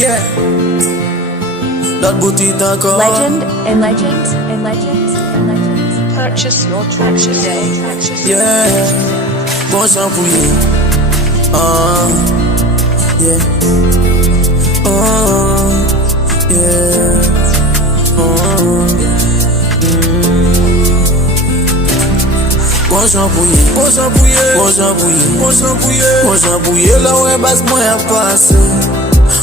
Yeah. L'autre boutique encore. Legend and legends and legends and legends. Purchase your tracks today. Yeah. Bon shampouillé. Yeah. Yeah. Bon shampouillé. Bon shampouillé. Bon shampouillé. Bon shampouillé. Bon shampouillé. Là ouais basse moi à passer.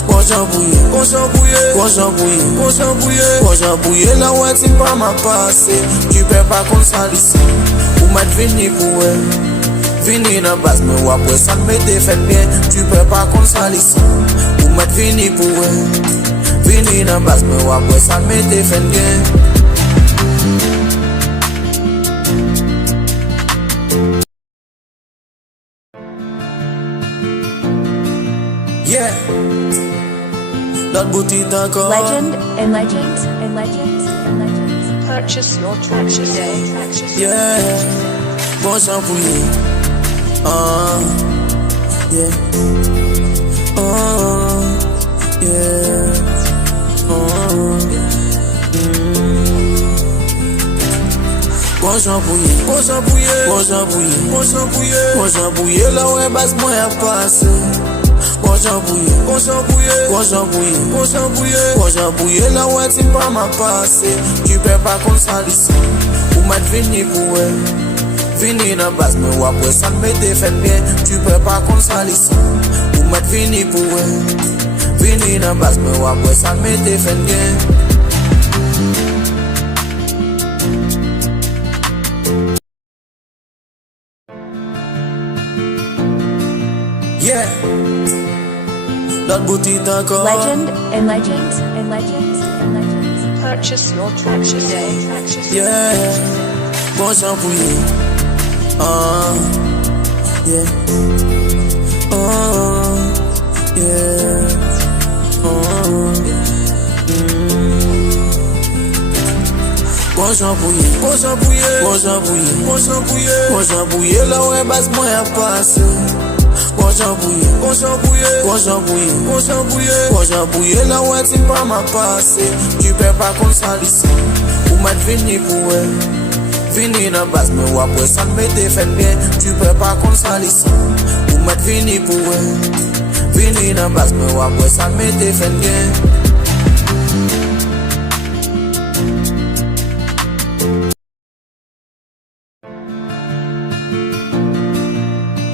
Bon shampouillé. Bon shampouillé. Bon shampouillé. Bon shampouillé. Bon shampouillé. Là ouais tu pas m'a passer. Tu peux pas qu'on salisse. Ou mettre vini pour elle. Vini na base mais ou après ça me défend bien. Tu peux pas qu'on salisse. Ou mettre vini pour elle. Vini na base mais ou après ça me défend bien. Yeah. L'autre boutique encore. Legend and legends and legends and legends. Purchase your tracks today. Yeah. Bon shampouillé. Yeah. Yeah. Bon shampouillé. Bon shampouillé. Bon shampouillé. Bon shampouillé. Bon shampouillé. Là ouais basse moi à passer. Bon shampouillé. Bon shampouillé. Bon shampouillé. Bon shampouillé. Bon shampouillé. Là ouais tu pas m'a passer. Tu peux pas qu'on salisse. Ou mettre vini pour elle. Vini na base mais ou après ça me défend bien. Tu peux pas qu'on salisse. Ou mettre vini pour elle. Vini na base mais ou après ça me défend bien. Yeah. L'autre boutique encore. Legend and legends and legends and legends. Purchase your tracks today. Yeah. Bon shampouillé. Yeah. Yeah. Bon shampouillé. Bon shampouillé. Bon shampouillé. Bon shampouillé. Bon shampouillé. Là ouais basse moi à passer. Bon shampouillé. Bon shampouillé. Bon shampouillé. Bon shampouillé. Bon shampouillé. Là ouais tu pas m'a passer. Tu peux pas qu'on salisse. Ou mettre vini pour elle. Vini na base mais ou après ça me défend bien. Tu peux pas qu'on salisse. Ou mettre vini pour elle. Vini na base mais ou après ça me défend bien.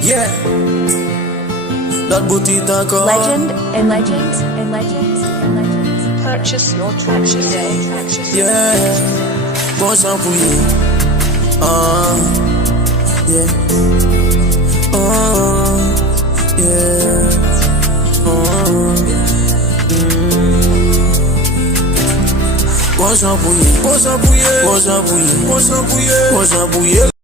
Yeah. L'autre boutique encore. Legend and legends and legends and legends. Purchase your tracks today. Yeah. Bon shampouillé. Yeah. Yeah. Bon shampouillé. Bon shampouillé. Bon shampouillé. Bon shampouillé. Bon shampouillé.